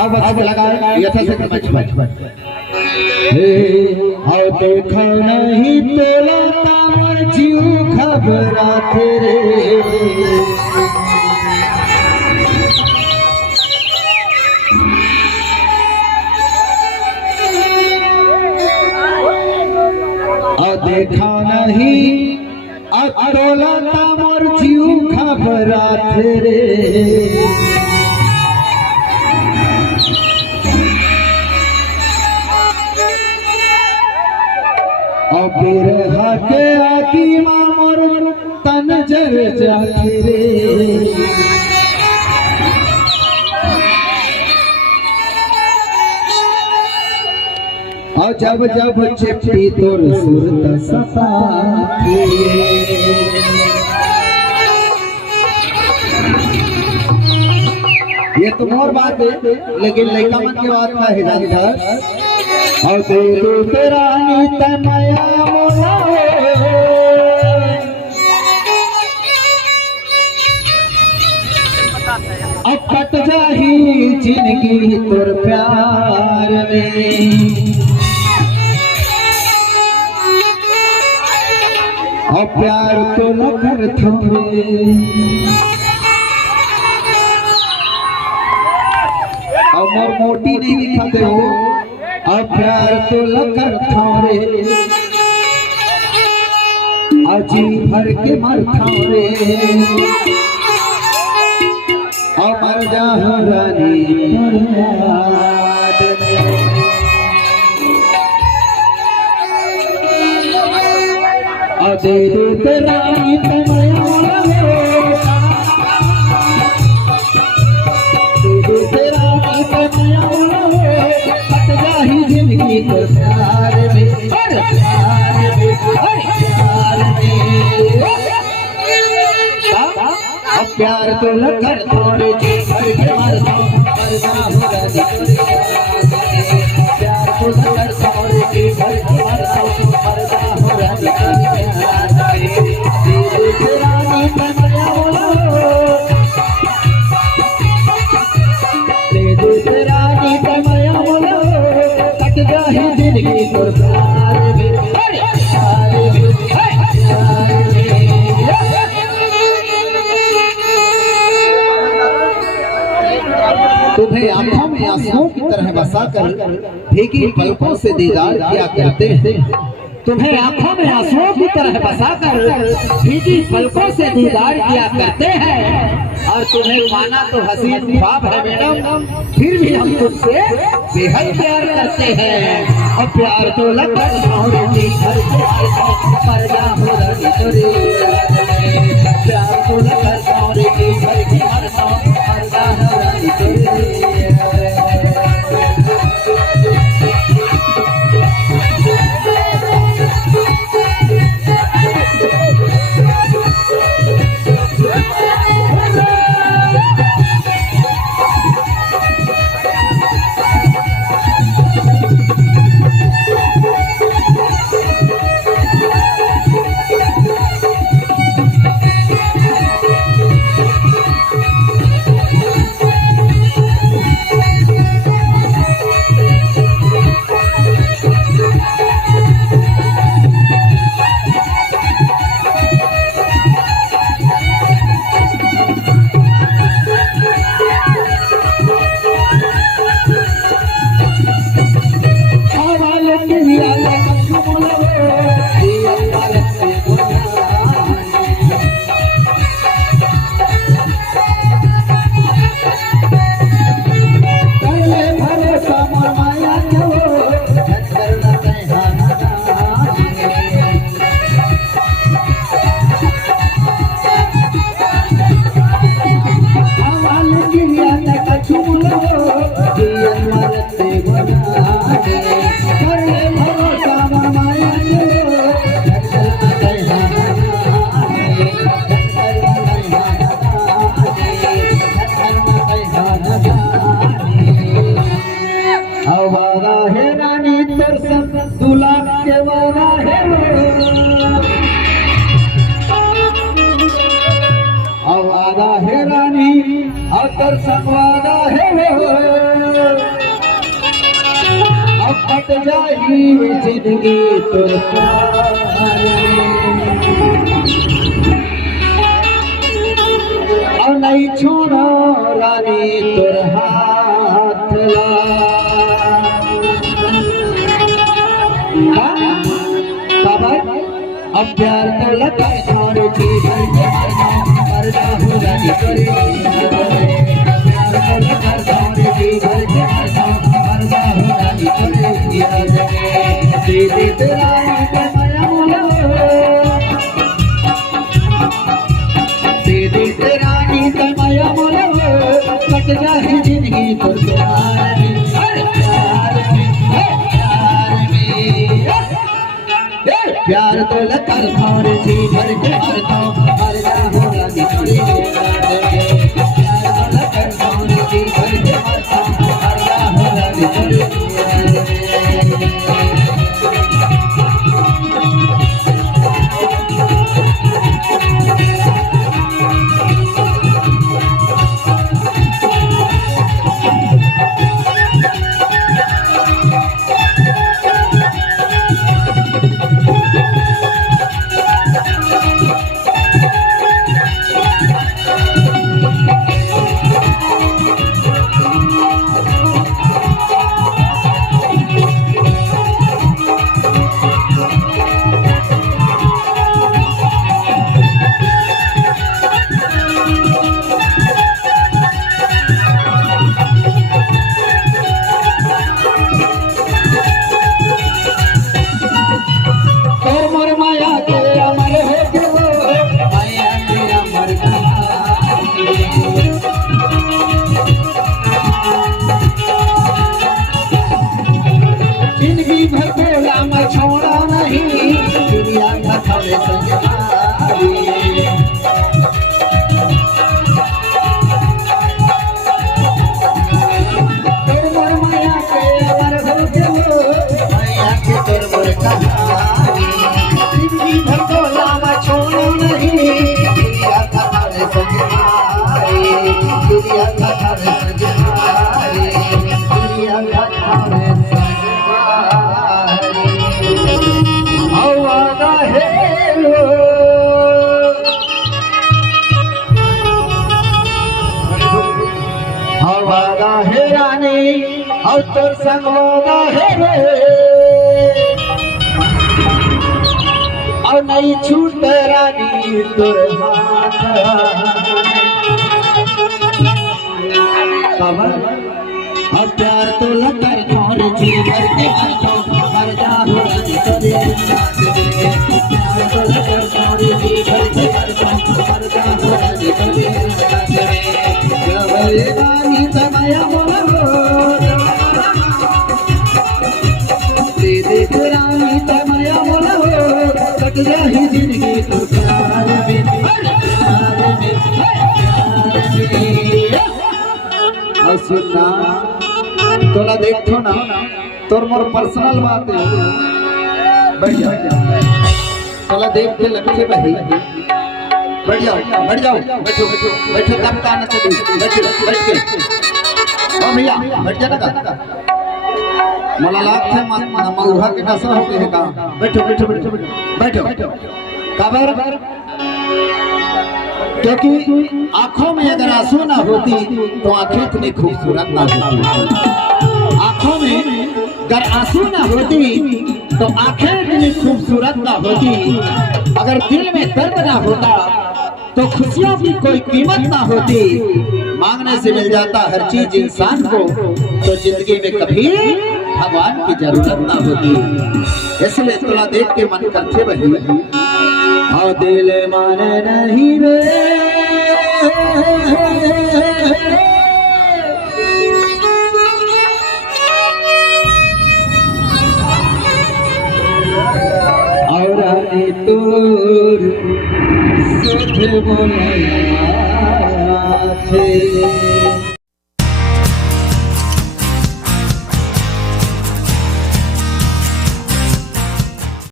अब लगा यथा से मंच पर आओ देखो नहीं तोला तामर जीव घबरात रे आओ देखो नहीं तोला तामर जीव घबरात रे बिरहा के आकी मामर तन जर जाके रे और जब जब चिपटी तोर सुरत सता ये तो और बात है लेकिन लड़का मन की बात का है और तेरा नीत नया मोला अब कट जाही जिंदगी तोर प्यार में और प्यार तो न कर थोड़े और मोर मोटी नहीं दिखाते हो अब प्यार तो लकर थारे अजी भर के मर थारे अमर जाहु रानी अदे दे रानी तमया जिंदगी तो प्यार में अब प्यार तो लकर थोड़े जी भर के मरना होगा प्यार तो लकर थोड़े जी भर के मरना होगा जिंदगी तो प्यार में तुम्हें आंखों में आंसुओं की तरह बसाकर भीगी पलकों से दीदार किया करते हैं तुम्हें आंखों में आंसुओं की तरह बसाकर भीगी पलकों से दीदार किया करते हैं और तुम्हें माना तो हसीन ख्वाब है मैडम फिर भी हम तुमसे बेहद प्यार करते हैं और प्यार तो लगा प्यार तो लगा और संवादा है कट जाई जिंदगी तोर और नहीं छोड़ो रानी तोर हाथ ला। अब प्यार तो लगा छोड़ जी भर के मरदा हो रानी करे प्यार तो लगा छोड़ जी भर के मरदा हो रानी करे दे तेरा माया मोला दे तेरा नी माया मोला कट जाए जिंदगी तो प्यार प्यार तो लकर छोड़ जी भर के मरदा हो रानी करे प्यार तो लकर छोड़ जी भर के मरदा हो रानी करे। जिंदगी भर बोला मैं छोड़ा नहीं दुनिया का थोड़े माया के अमर हो माया के तोर मोर कहानी जिंदगी भर बोला मैं छोड़ा नहीं दुनिया का थोड़े दुनिया का थोड़े दुनिया का थोड़े हवादा है रानी और तोर संग वादा है रे और नहीं छूट रानी तोर हाथ और प्यार तो लकर छोड़ जी भर के मरदा हो रानी करे प्यार तो लकर छोड़ जी भर के मरदा हो रानी करे रानी माया मोला दे रानी माया मोला कट जाए जिंदगी तो प्यार में सुनना तोला देखो ना तोर मोर पर्सनल बात है बैठ जाओ तोला देख के लगते भाई बैठ जाओ बैठो बैठो तब ताना चली बैठ के ओ भैया बैठ जा ना मला लाग थे मऊहा के नशा होते है का बैठो काबर क्योंकि आंखों में अगर आंसू ना होती तो आंखें इतनी खूबसूरत ना होती आंखों में अगर आंसू ना होती तो आंखें इतनी खूबसूरत ना होती अगर दिल में दर्द ना होता तो खुशियों की कोई कीमत ना होती मांगने से मिल जाता हर चीज इंसान को तो जिंदगी में कभी भगवान की जरूरत ना होती इसलिए थोड़ा देख के मन करते वही और दिल माने नहीं रे और तोर सुध बोला थे